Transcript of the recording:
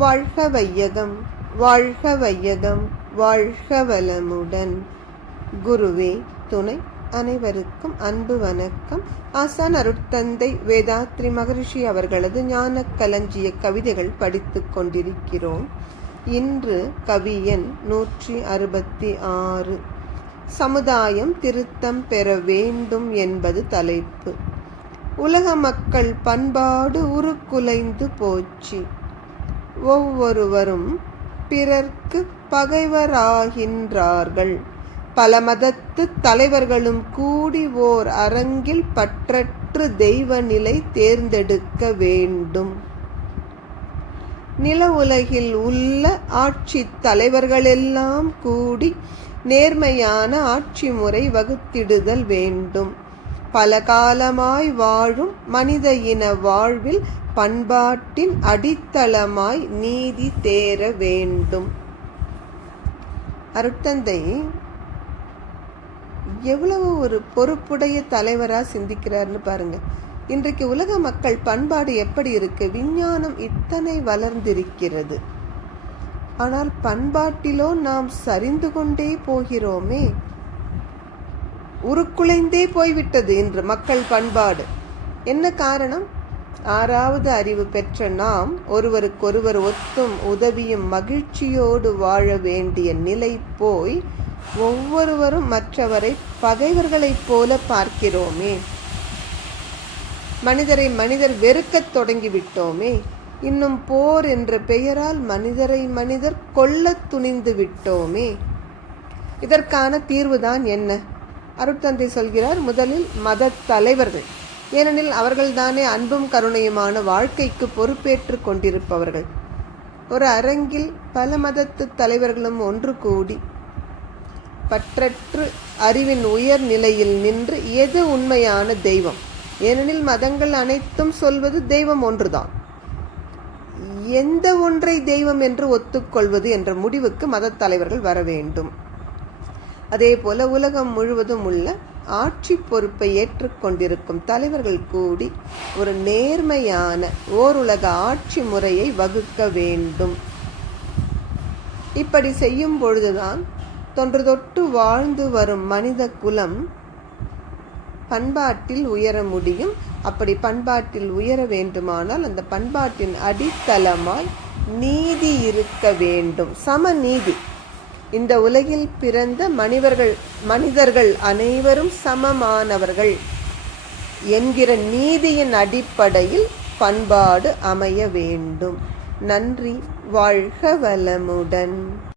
வாழ்க வையகம், வாழ்க வையகம், வாழ்க வளமுடன். குருவே துணை. அனைவருக்கும் அன்பு வணக்கம். ஆசான் அருட்தந்தை வேதாத்ரி மகரிஷி அவர்களது ஞான களஞ்சிய கவிதைகள் படித்துக் கொண்டிருக்கிறோம். இன்று கவி எண் 166. சமுதாயம் திருத்தம் பெற வேண்டும் என்பது தலைப்பு. உலக மக்கள் பண்பாடு உருக்குலைந்து போச்சு. ஒவ்வொருவரும் பிறர்க்கு பகைவராகின்றார்கள். பல மதத்து தலைவர்களும் கூடி ஓர் அரங்கில் பற்றற்று தெய்வ நிலை தேர்ந்தெடுக்க வேண்டும். நில உலகில் உள்ள ஆட்சி தலைவர்களெல்லாம் கூடி நேர்மையான ஆட்சி முறை வகுத்திடுதல் வேண்டும். பல காலமாய் வாழும் மனித இன வாழ்வில் பண்பாட்டின் அடித்தளமாய் நீதி தேர வேண்டும். அருட்தந்தை எவ்வளவு ஒரு பொறுப்புடைய தலைவரா சிந்திக்கிறார்னு பாருங்க. இன்றைக்கு உலக மக்கள் பண்பாடு எப்படி இருக்கு? விஞ்ஞானம் இத்தனை வளர்ந்திருக்கிறது. ஆனால் பண்பாட்டிலோ நாம் சரிந்து கொண்டே போகிறோமே. உருக்குலைந்தே போய்விட்டது இன்று மக்கள் பண்பாடு. என்ன காரணம்? 6வது அறிவு பெற்ற நாம் ஒருவருக்கொருவர் ஒத்தும் உதவியும் மகிழ்ச்சியோடு வாழ வேண்டிய நிலை போய் ஒவ்வொருவரும் மற்றவரை பகைவர்களைப் போல பார்க்கிறோமே. மனிதரை மனிதர் வெறுக்கத் தொடங்கிவிட்டோமே. இன்னும் போர் என்ற பெயரால் மனிதரை மனிதர் கொல்லத் துணிந்து விட்டோமே. இதற்கான தீர்வுதான் என்ன? அருட்தந்தை சொல்கிறார், முதலில் மத தலைவர்கள். ஏனெனில் அவர்கள்தானே அன்பும் கருணையுமான வாழ்க்கைக்கு பொறுப்பேற்று கொண்டிருப்பவர்கள். ஒரு அரங்கில் பல மதத்து தலைவர்களும் ஒன்று கூடி பற்றற்று அறிவின் உயர் நிலையில் நின்று எது உண்மையான தெய்வம், ஏனெனில் மதங்கள் அனைத்தும் சொல்வது தெய்வம் ஒன்றுதான், எந்த ஒன்றை தெய்வம் என்று ஒத்துக்கொள்வது என்ற முடிவுக்கு மத தலைவர்கள் வர வேண்டும். அதே போல உலகம் முழுவதும் உள்ள ஆட்சி பொறுப்பை ஏற்றுக்கொண்டிருக்கும் தலைவர்கள் கூடி ஒரு நேர்மையான ஓருலக ஆட்சி முறையை வகுக்க வேண்டும். இப்படி செய்யும் பொழுதுதான் தொன்று தொட்டு வாழ்ந்து வரும் மனித குலம் பண்பாட்டில் உயர முடியும். அப்படி பண்பாட்டில் உயர வேண்டுமானால் அந்த பண்பாட்டின் அடித்தளமாய் நீதி இருக்க வேண்டும். சமநீதி. இந்த உலகில் பிறந்த மனிதர்கள் அனைவரும் சமமானவர்கள் என்கிற நீதியின் அடிப்படையில் பண்பாடு அமைய வேண்டும். நன்றி. வாழ்க வளமுடன்.